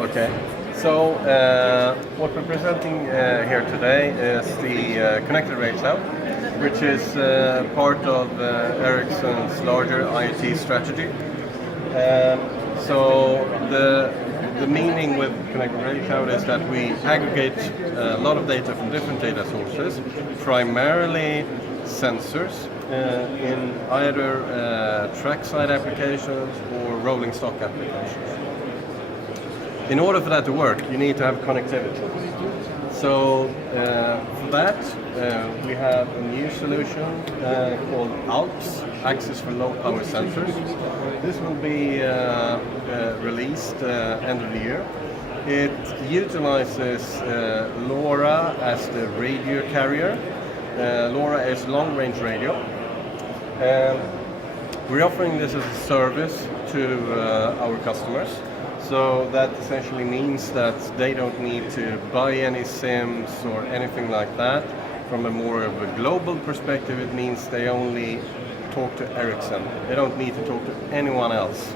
Okay, so what we're presenting here today is the Connected Rail Cloud, which is part of Ericsson's larger IoT strategy. So the meaning with Connected Rail Cloud is that we aggregate a lot of data from different data sources, primarily sensors, in either trackside applications or rolling stock applications. In order for that to work, you need to have connectivity. So for that, we have a new solution called ALPS, Access for Low Power Sensors. This will be released end of the year. It utilizes LoRa as the radio carrier. LoRa is long-range radio. We're offering this as a service to our customers. So that essentially means that they don't need to buy any SIMs or anything like that. From a more of a global perspective, it means they only talk to Ericsson. They don't need to talk to anyone else.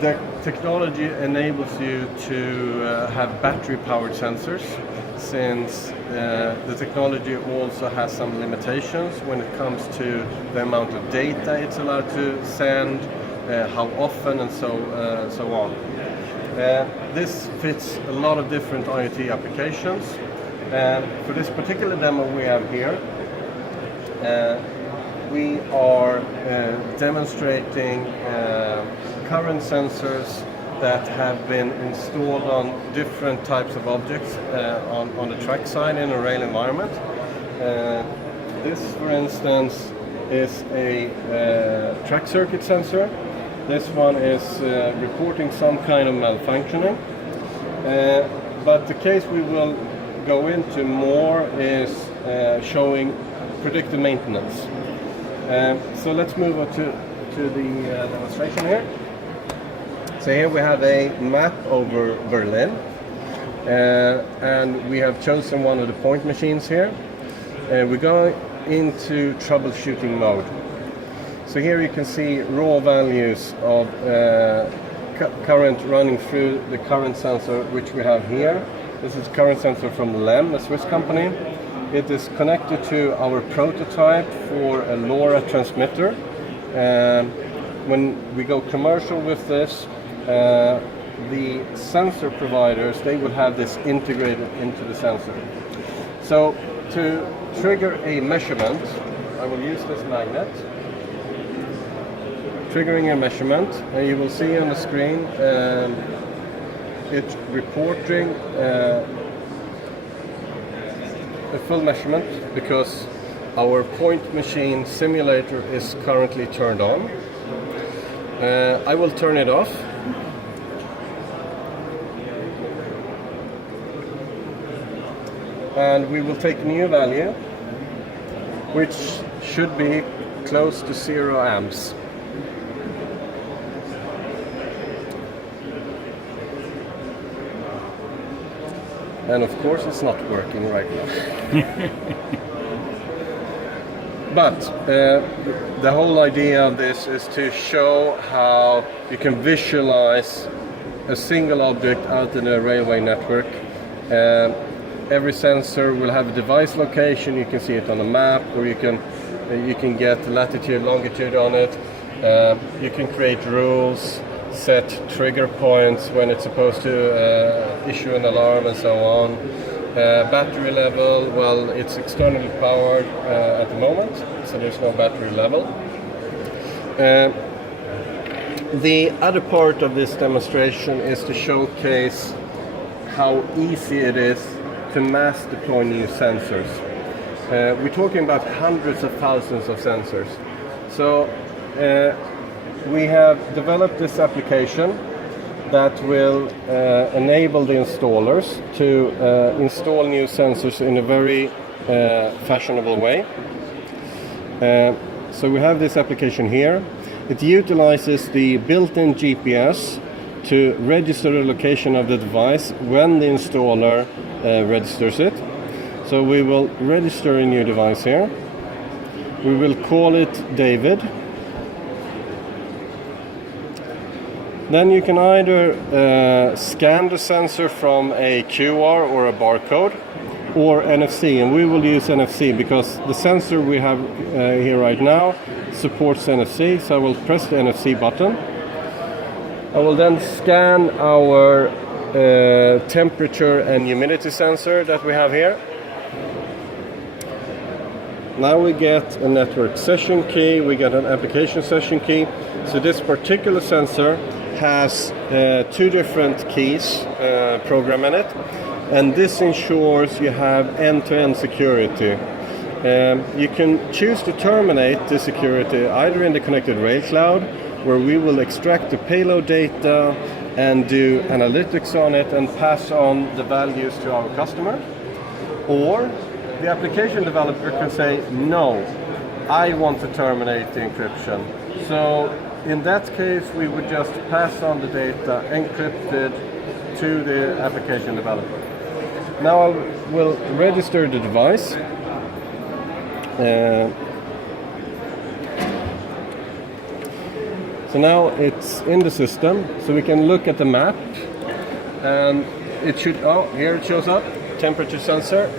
The technology enables you to have battery-powered sensors, since the technology also has some limitations when it comes to the amount of data it's allowed to send, how often, and so on. This fits a lot of different IoT applications. For this particular demo we have here, we are demonstrating current sensors that have been installed on different types of objects on the track side in a rail environment. This, for instance, is a track circuit sensor. This one is reporting some kind of malfunctioning. But the case we will go into more is showing predictive maintenance. So let's move on to the demonstration here. So here we have a map over Berlin, and we have chosen one of the point machines here. We're going into troubleshooting mode. So here you can see raw values of current running through the current sensor, which we have here. This is current sensor from LEM, a Swiss company. It is connected to our prototype for a LoRa transmitter. When we go commercial with this, the sensor providers, they will have this integrated into the sensor. So to trigger a measurement, I will use this magnet. Triggering a measurement, and you will see on the screen it's reporting a full measurement because our point machine simulator is currently turned on. I will turn it off. And we will take a new value, which should be close to 0 amps. And of course it's not working right now. But the whole idea of this is to show how you can visualize a single object out in a railway network. Every sensor will have a device location. You can see it on a map, or you can get latitude, longitude on it. You can create rules, set trigger points when it's supposed to issue an alarm, and so on. Battery level, well, it's externally powered at the moment, so there's no battery level. The other part of this demonstration is to showcase how easy it is to mass deploy new sensors. We're talking about hundreds of thousands of sensors. So we have developed this application that will enable the installers to install new sensors in a very fashionable way. So we have this application here. It utilizes the built-in GPS to register the location of the device when the installer registers it. So we will register a new device here. We will call it David. Then you can either scan the sensor from a QR or a barcode, or NFC, and we will use NFC because the sensor we have here right now supports NFC. So I will press the NFC button. I will then scan our temperature and humidity sensor that we have here. Now we get a network session key, we get an application session key. So this particular sensor has 2 different keys programmed in it, and this ensures you have end-to-end security. You can choose to terminate the security either in the connected rail cloud, where we will extract the payload data and do analytics on it and pass on the values to our customer, or the application developer can say, no, I want to terminate the encryption. So in that case, we would just pass on the data encrypted to the application developer. Now I will register the device. So now it's in the system, so we can look at the map, and it should, oh, here it shows up, temperature sensor.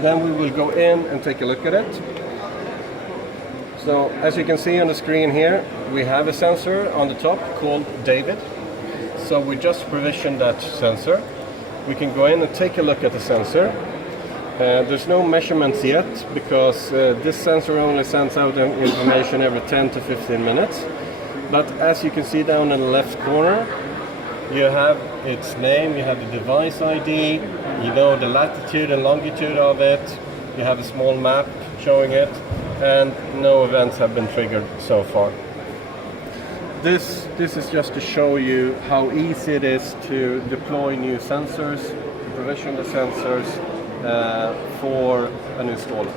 Then we will go in and take a look at it. So as you can see on the screen here, we have a sensor on the top called David. So we just provisioned that sensor. We can go in and take a look at the sensor. There's no measurements yet because this sensor only sends out information every 10 to 15 minutes. But as you can see down in the left corner, you have its name, you have the device ID, you know the latitude and longitude of it, you have a small map showing it, and no events have been triggered so far. This is just to show you how easy it is to deploy new sensors, to provision the sensors for an installer.